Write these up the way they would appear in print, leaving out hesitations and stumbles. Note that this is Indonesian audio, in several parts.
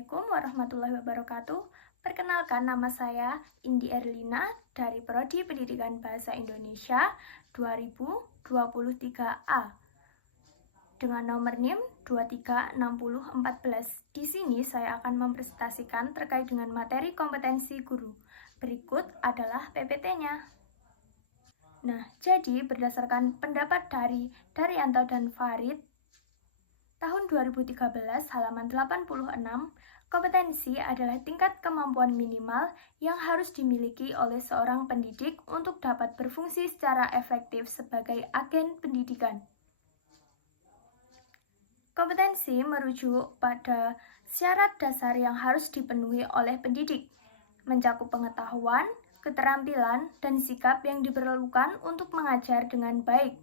Assalamualaikum warahmatullahi wabarakatuh. Perkenalkan, nama saya Indi Erlina dari Prodi Pendidikan Bahasa Indonesia 2023A dengan nomor NIM 236014. Di sini saya akan mempresentasikan terkait dengan materi kompetensi guru. Berikut adalah PPT-nya. Nah, jadi berdasarkan pendapat dari Daryanto dan Farid, tahun 2013 halaman 86, kompetensi adalah tingkat kemampuan minimal yang harus dimiliki oleh seorang pendidik untuk dapat berfungsi secara efektif sebagai agen pendidikan. Kompetensi merujuk pada syarat dasar yang harus dipenuhi oleh pendidik, mencakup pengetahuan, keterampilan, dan sikap yang diperlukan untuk mengajar dengan baik.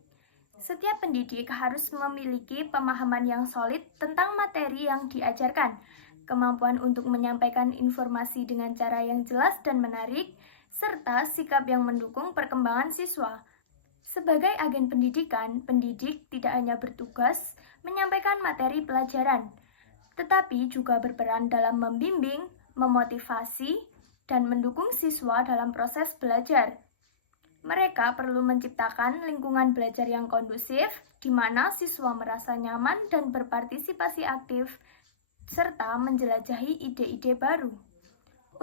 Setiap pendidik harus memiliki pemahaman yang solid tentang materi yang diajarkan, kemampuan untuk menyampaikan informasi dengan cara yang jelas dan menarik, serta sikap yang mendukung perkembangan siswa. Sebagai agen pendidikan, pendidik tidak hanya bertugas menyampaikan materi pelajaran, tetapi juga berperan dalam membimbing, memotivasi, dan mendukung siswa dalam proses belajar. Mereka perlu menciptakan lingkungan belajar yang kondusif, di mana siswa merasa nyaman dan berpartisipasi aktif, serta menjelajahi ide-ide baru.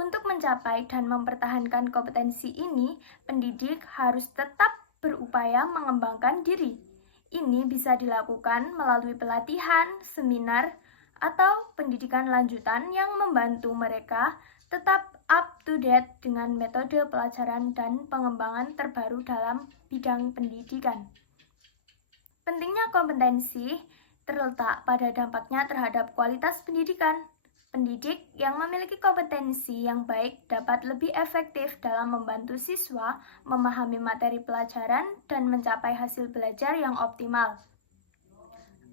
Untuk mencapai dan mempertahankan kompetensi ini, pendidik harus tetap berupaya mengembangkan diri. Ini bisa dilakukan melalui pelatihan, seminar, atau pendidikan lanjutan yang membantu mereka tetap up to date dengan metode pelajaran dan pengembangan terbaru dalam bidang pendidikan. Pentingnya kompetensi terletak pada dampaknya terhadap kualitas pendidikan. Pendidik yang memiliki kompetensi yang baik dapat lebih efektif dalam membantu siswa memahami materi pelajaran dan mencapai hasil belajar yang optimal.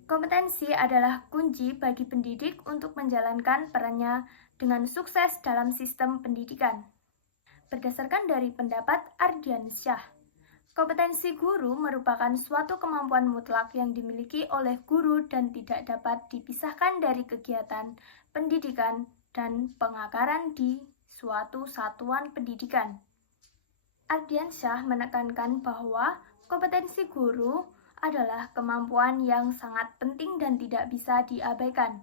Kompetensi adalah kunci bagi pendidik untuk menjalankan perannya dengan sukses dalam sistem pendidikan. Berdasarkan dari pendapat Ardiansyah, kompetensi guru merupakan suatu kemampuan mutlak yang dimiliki oleh guru dan tidak dapat dipisahkan dari kegiatan pendidikan dan pengakaran di suatu satuan pendidikan. Ardiansyah menekankan bahwa kompetensi guru adalah kemampuan yang sangat penting dan tidak bisa diabaikan.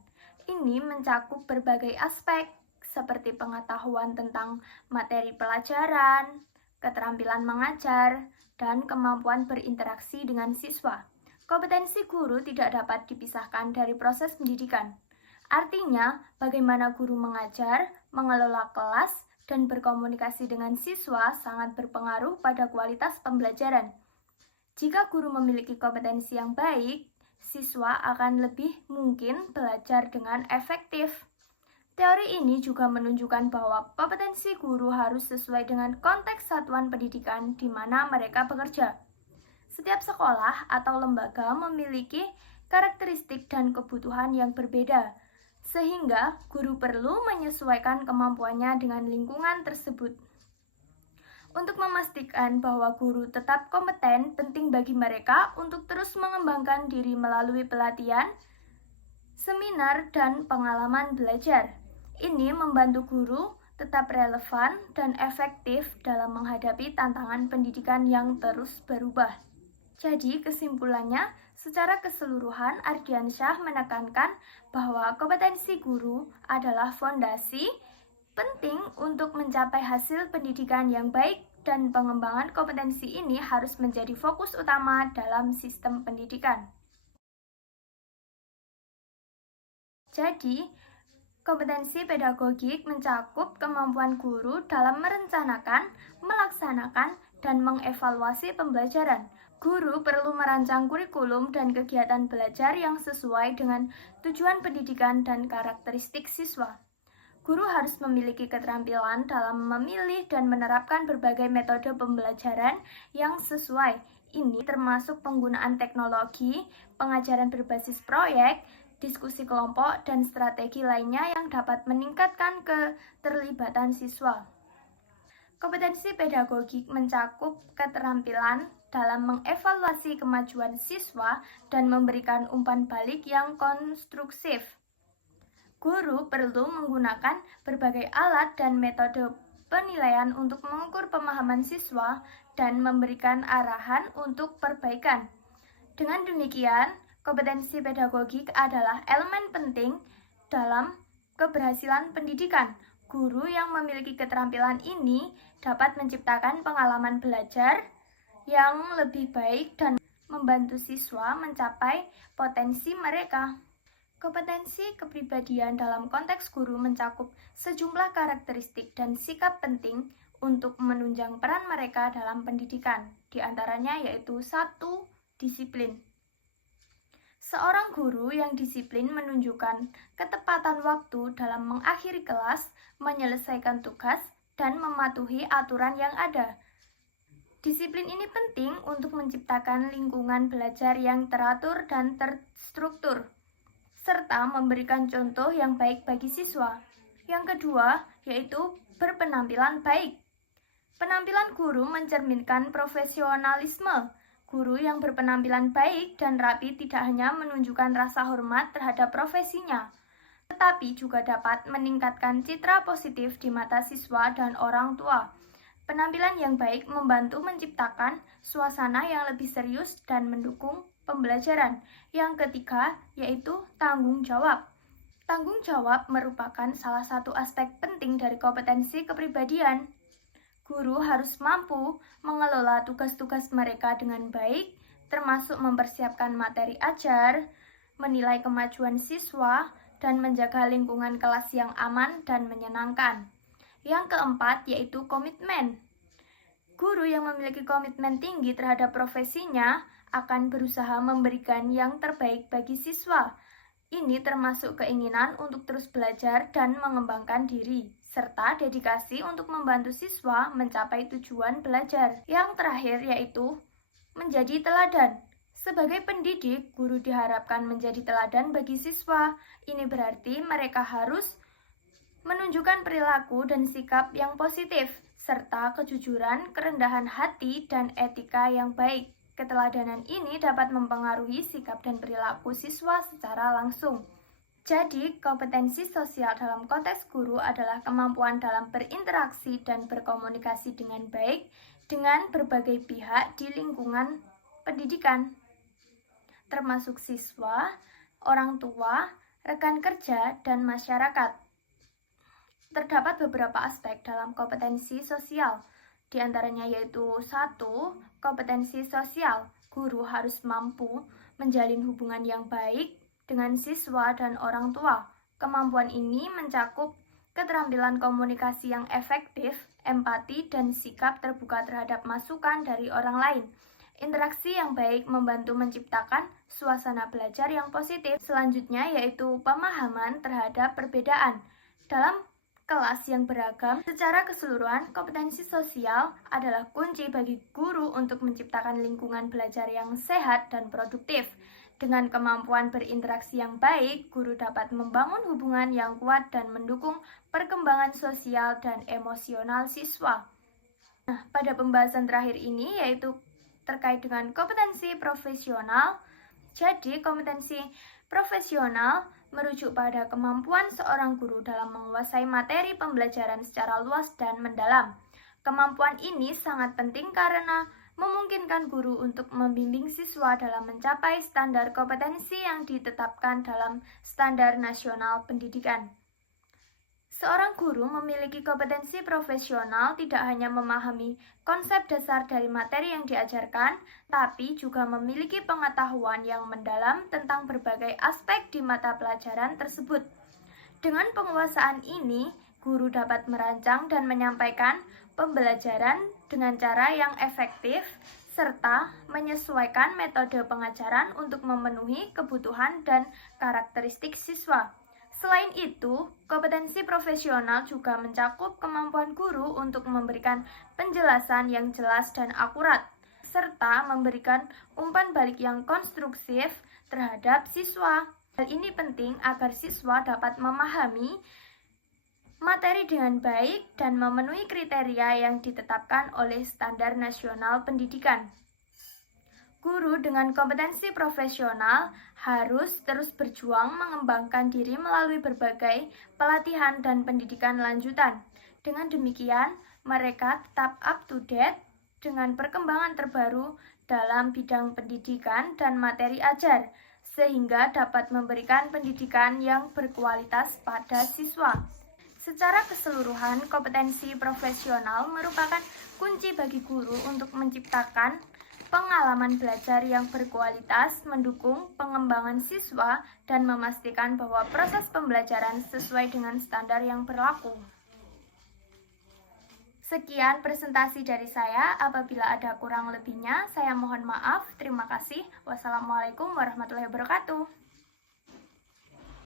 Ini mencakup berbagai aspek seperti pengetahuan tentang materi pelajaran, keterampilan mengajar, dan kemampuan berinteraksi dengan siswa. Kompetensi guru tidak dapat dipisahkan dari proses pendidikan. Artinya, bagaimana guru mengajar, mengelola kelas, dan berkomunikasi dengan siswa sangat berpengaruh pada kualitas pembelajaran. Jika guru memiliki kompetensi yang baik, siswa akan lebih mungkin belajar dengan efektif. Teori ini juga menunjukkan bahwa kompetensi guru harus sesuai dengan konteks satuan pendidikan di mana mereka bekerja. Setiap sekolah atau lembaga memiliki karakteristik dan kebutuhan yang berbeda, sehingga guru perlu menyesuaikan kemampuannya dengan lingkungan tersebut. Untuk memastikan bahwa guru tetap kompeten, penting bagi mereka untuk terus mengembangkan diri melalui pelatihan, seminar, dan pengalaman belajar. Ini membantu guru tetap relevan dan efektif dalam menghadapi tantangan pendidikan yang terus berubah. Jadi, kesimpulannya, secara keseluruhan Ardiansyah menekankan bahwa kompetensi guru adalah fondasi penting untuk mencapai hasil pendidikan yang baik, dan pengembangan kompetensi ini harus menjadi fokus utama dalam sistem pendidikan. Jadi, kompetensi pedagogik mencakup kemampuan guru dalam merencanakan, melaksanakan, dan mengevaluasi pembelajaran. Guru perlu merancang kurikulum dan kegiatan belajar yang sesuai dengan tujuan pendidikan dan karakteristik siswa. Guru harus memiliki keterampilan dalam memilih dan menerapkan berbagai metode pembelajaran yang sesuai. Ini termasuk penggunaan teknologi, pengajaran berbasis proyek, diskusi kelompok, dan strategi lainnya yang dapat meningkatkan keterlibatan siswa. Kompetensi pedagogik mencakup keterampilan dalam mengevaluasi kemajuan siswa dan memberikan umpan balik yang konstruktif. Guru perlu menggunakan berbagai alat dan metode penilaian untuk mengukur pemahaman siswa dan memberikan arahan untuk perbaikan. Dengan demikian, kompetensi pedagogik adalah elemen penting dalam keberhasilan pendidikan. Guru yang memiliki keterampilan ini dapat menciptakan pengalaman belajar yang lebih baik dan membantu siswa mencapai potensi mereka. Kompetensi kepribadian dalam konteks guru mencakup sejumlah karakteristik dan sikap penting untuk menunjang peran mereka dalam pendidikan. Di antaranya yaitu 1. Disiplin. Seorang guru yang disiplin menunjukkan ketepatan waktu dalam mengakhiri kelas, menyelesaikan tugas, dan mematuhi aturan yang ada. Disiplin ini penting untuk menciptakan lingkungan belajar yang teratur dan terstruktur, serta memberikan contoh yang baik bagi siswa. Yang kedua, yaitu berpenampilan baik. Penampilan guru mencerminkan profesionalisme. Guru yang berpenampilan baik dan rapi tidak hanya menunjukkan rasa hormat terhadap profesinya, tetapi juga dapat meningkatkan citra positif di mata siswa dan orang tua. Penampilan yang baik membantu menciptakan suasana yang lebih serius dan mendukung pembelajaran. Yang ketiga, yaitu tanggung jawab. Tanggung jawab merupakan salah satu aspek penting dari kompetensi kepribadian. Guru harus mampu mengelola tugas-tugas mereka dengan baik, termasuk mempersiapkan materi ajar, menilai kemajuan siswa, dan menjaga lingkungan kelas yang aman dan menyenangkan. Yang keempat, yaitu komitmen. Guru yang memiliki komitmen tinggi terhadap profesinya akan berusaha memberikan yang terbaik bagi siswa. Ini termasuk keinginan untuk terus belajar dan mengembangkan diri, serta dedikasi untuk membantu siswa mencapai tujuan belajar. Yang terakhir yaitu menjadi teladan. Sebagai pendidik, guru diharapkan menjadi teladan bagi siswa. Ini berarti mereka harus menunjukkan perilaku dan sikap yang positif, serta kejujuran, kerendahan hati, dan etika yang baik. Keteladanan ini dapat mempengaruhi sikap dan perilaku siswa secara langsung. Jadi, kompetensi sosial dalam konteks guru adalah kemampuan dalam berinteraksi dan berkomunikasi dengan baik dengan berbagai pihak di lingkungan pendidikan, termasuk siswa, orang tua, rekan kerja, dan masyarakat. Terdapat beberapa aspek dalam kompetensi sosial, di antaranya yaitu 1. Kompetensi sosial. Guru harus mampu menjalin hubungan yang baik dengan siswa dan orang tua. Kemampuan ini mencakup keterampilan komunikasi yang efektif, empati, dan sikap terbuka terhadap masukan dari orang lain. Interaksi yang baik membantu menciptakan suasana belajar yang positif. Selanjutnya yaitu pemahaman terhadap perbedaan. Dalam kelas yang beragam, secara keseluruhan, kompetensi sosial adalah kunci bagi guru untuk menciptakan lingkungan belajar yang sehat dan produktif. Dengan kemampuan berinteraksi yang baik, guru dapat membangun hubungan yang kuat dan mendukung perkembangan sosial dan emosional siswa. Nah, pada pembahasan terakhir ini yaitu terkait dengan kompetensi profesional. Jadi, kompetensi profesional merujuk pada kemampuan seorang guru dalam menguasai materi pembelajaran secara luas dan mendalam. Kemampuan ini sangat penting karena memungkinkan guru untuk membimbing siswa dalam mencapai standar kompetensi yang ditetapkan dalam Standar Nasional Pendidikan. Seorang guru memiliki kompetensi profesional tidak hanya memahami konsep dasar dari materi yang diajarkan, tapi juga memiliki pengetahuan yang mendalam tentang berbagai aspek di mata pelajaran tersebut. Dengan penguasaan ini, guru dapat merancang dan menyampaikan pembelajaran dengan cara yang efektif, serta menyesuaikan metode pengajaran untuk memenuhi kebutuhan dan karakteristik siswa. Selain itu, kompetensi profesional juga mencakup kemampuan guru untuk memberikan penjelasan yang jelas dan akurat, serta memberikan umpan balik yang konstruktif terhadap siswa. Hal ini penting agar siswa dapat memahami materi dengan baik dan memenuhi kriteria yang ditetapkan oleh Standar Nasional Pendidikan. Guru dengan kompetensi profesional harus terus berjuang mengembangkan diri melalui berbagai pelatihan dan pendidikan lanjutan. Dengan demikian, mereka tetap up to date dengan perkembangan terbaru dalam bidang pendidikan dan materi ajar, sehingga dapat memberikan pendidikan yang berkualitas pada siswa. Secara keseluruhan, kompetensi profesional merupakan kunci bagi guru untuk menciptakan pengalaman belajar yang berkualitas, mendukung pengembangan siswa, dan memastikan bahwa proses pembelajaran sesuai dengan standar yang berlaku. Sekian presentasi dari saya. Apabila ada kurang lebihnya, saya mohon maaf. Terima kasih. Wassalamualaikum warahmatullahi wabarakatuh.